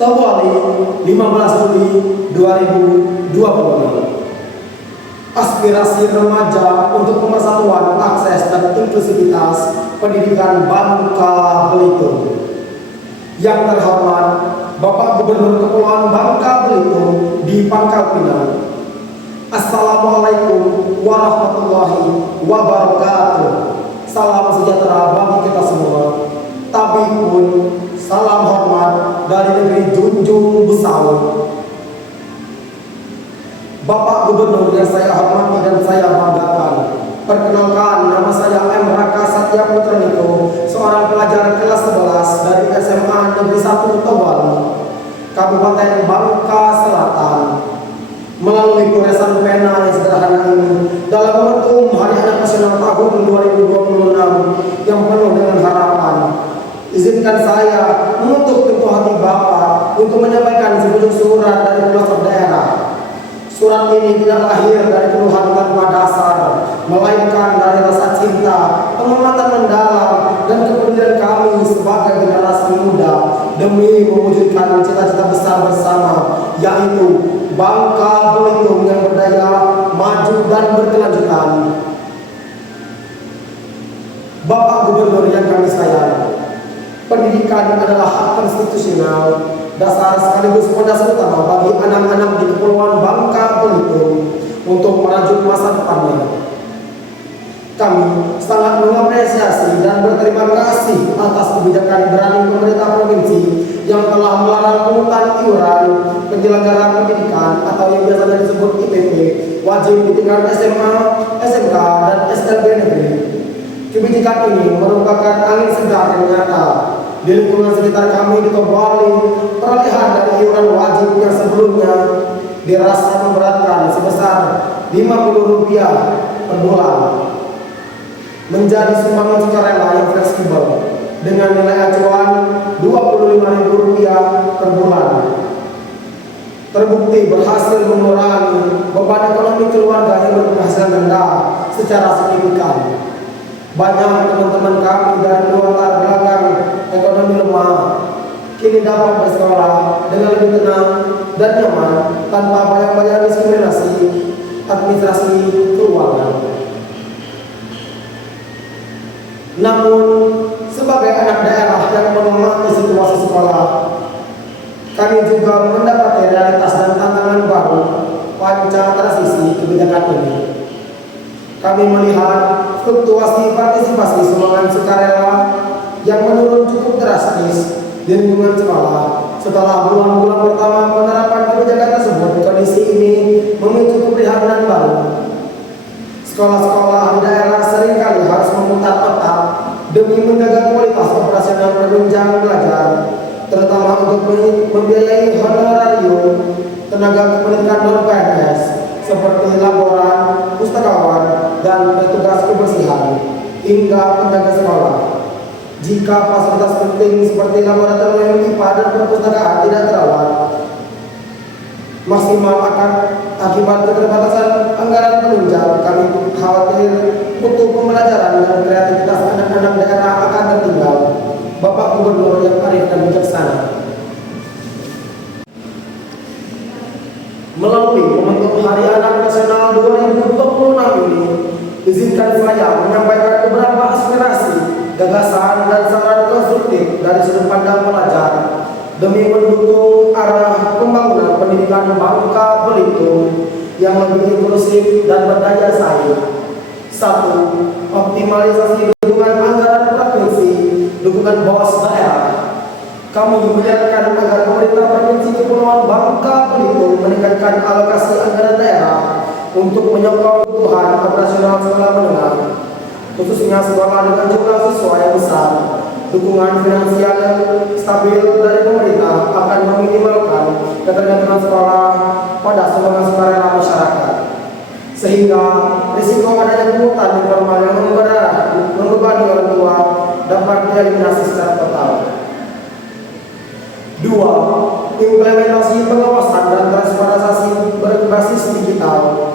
Tawali 15 Juli 2026. Aspirasi remaja untuk pemersatuan akses dan inklusivitas pendidikan Bangka Belitung. Yang terhormat Bapak Gubernur Kepulauan Bangka Belitung di Pangkal Pinang. Assalamualaikum warahmatullahi wabarakatuh. Salam sejahtera bagi kita semua. Tabipun salam hormat dari negeri Junjung Besau. Bapak Gubernur yang saya hormati dan saya banggakan, perkenalkan, nama saya M. Raka Satya Putra Niko, seorang pelajar kelas 11 dari SMA Negeri 1 Tawali, Kabupaten Bangka Selatan. Melalui goresan pena yang sederhana ini, dalam momentum Hari Anak Nasional tahun 2026 yang penuh dengan harapan, izinkan saya menutup pintu hati Bapak untuk menyampaikan sebuah surat dari pelosok daerah. Surat ini tidak lahir dari keluhan tanpa dasar, melainkan dari rasa cinta, penghormatan mendalam, dan kepedulian kami sebagai generasi muda demi mewujudkan cita-cita besar bersama, yaitu Bangka Belitung yang berdaya, maju, dan berkelanjutan. Bapak Gubernur yang kami sayang, pendidikan adalah hak konstitusional, dasar sekaligus fondasi utama bagi anak-anak di Kepulauan Bangka Belitung untuk merajut masa depannya. Kami sangat mengapresiasi dan berterima kasih atas kebijakan berani pemerintah provinsi yang telah melarang pungutan iuran penyelenggara pendidikan atau yang biasa disebut IPP wajib di tingkat SMA, SMK, dan SLB negeri. Kebijakan ini merupakan angin segar yang nyata di lingkungan sekitar kami di Tawali. Perolehan dari iuran wajib yang sebelumnya dirasa memberatkan sebesar Rp50 per bulan menjadi sumbangan sukarela yang fleksibel dengan nilai acuan Rp25.000 per bulan. Terbukti berhasil mengurangi beban ekonomi keluarga yang berpenghasilan rendah secara signifikan. Banyak teman-teman kami dari luar latar belakang ekonomi lemah kini dapat bersekolah dengan lebih tenang dan nyaman tanpa banyak-banyak diskriminasi administrasi keuangan. Namun, sebagai anak daerah yang mengamati situasi sekolah, kami juga mendapati realitas dan tantangan baru pasca transisi kebijakan ini. Kami melihat fluktuasi partisipasi sumbangan sukarela yang menurun cukup drastis di lingkungan sekolah. Setelah bulan-bulan pertama penerapan kebijakan tersebut, kondisi ini memicu keprihatinan baru. Sekolah-sekolah di daerah seringkali harus memutar otak demi menjaga kualitas operasional penunjang belajar, terutama untuk membiayai honorarium tenaga pendidikan non-PNS seperti laboran, pustakawan, dan petugas kebersihan hingga penjaga sekolah. Jika fasilitas penting seperti laboratorium IPA dan perpustakaan tidak terawat maksimal akan akibat keterbatasan anggaran penunjang, kami khawatir mutu pembelajaran dan kreativitas anak-anak daerah akan tertinggal. Bapak Gubernur yang arif dan bijaksana, melalui momentum Hari Anak Nasional 2026 ini, izinkan saya menyampaikan beberapa aspirasi, gagasan, dan saran konstruktif dari sudut pandang pelajar demi mendukung arah pembangunan pendidikan Bangka Belitung yang lebih inklusif dan berdaya saing. 1. Optimalisasi dukungan anggaran provinsi, dukungan BOS daerah. Kami menyarankan agar pemerintah Provinsi Kepulauan Bangka Belitung meningkatkan alokasi anggaran daerah untuk menyokong kebutuhan operasional sekolah menengah, khususnya sekolah dengan jumlah siswa yang besar. Dukungan finansial yang stabil dari pemerintah akan meminimalkan ketergantungan sekolah pada sumbangan sukarela masyarakat, sehingga risiko adanya pungutan informal yang membebani orang tua dapat dieliminasi secara total. 2. Implementasi pengawasan dan transparansi berbasis digital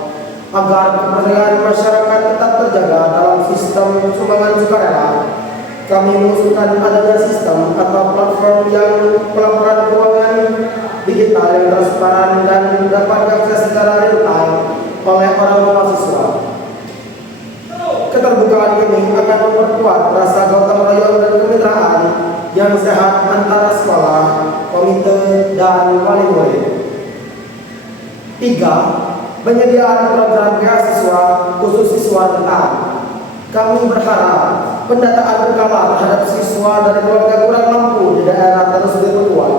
agar kepercayaan masyarakat tetap terjaga dalam sistem sumbangan sukarela. Kami mengusulkan adanya sistem atau platform yang pelaporan keuangan digital yang transparan dan dapat diakses secara real time oleh para mahasiswa. Keterbukaan ini akan memperkuat rasa gotong royong dan kemitraan yang sehat antara sekolah, komite, dan wali murid. 3. Penyediaan program beasiswa khusus siswa rentan. Kami berharap pendataan berkala terhadap siswa dari keluarga kurang mampu di daerah terus diperkuat.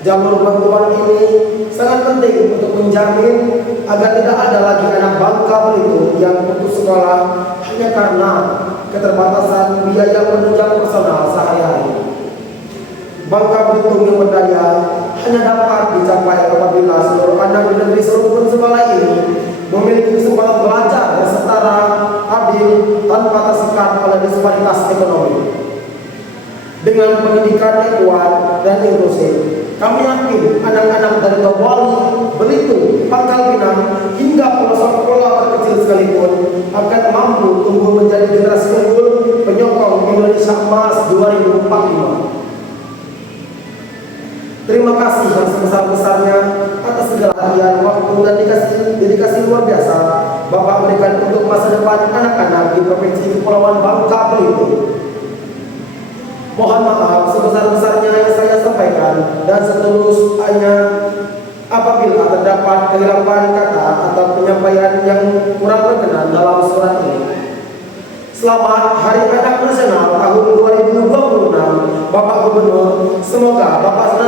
Jalur bantuan ini sangat penting untuk menjamin agar tidak ada lagi anak Bangka Belitung yang putus sekolah hanya karena keterbatasan biaya penunjang personal sehari-hari. Bangka Belitung yang berdaya hanya dapat dicapai apabila seluruh anak di negeri seruput sekolah ini memiliki kesempatan belajar yang setara, adil, tanpa tersekat oleh disparitas ekonomi. Dengan pendidikan yang kuat dan inklusif, kami yakin anak-anak dari Bawali, Belitung, Pangkal Pinang, hingga pelosok-pelosok terkecil sekalipun akan mampu tumbuh menjadi generasi unggul penyokong Indonesia Emas 2045. Terima kasih yang sebesar-besarnya atas segala perhatian, waktu, dan dedikasi luar biasa Bapak berikan untuk masa depan anak-anak di Provinsi Kepulauan Bangka Belitung. Mohon maaf sebesar-besarnya yang saya sampaikan dan setulusnya apabila terdapat kehilangan kata atau penyampaian yang kurang berkenan dalam surat ini. Selamat Hari Anak Nasional tahun 2026, Bapak Gubernur. Semoga Bapak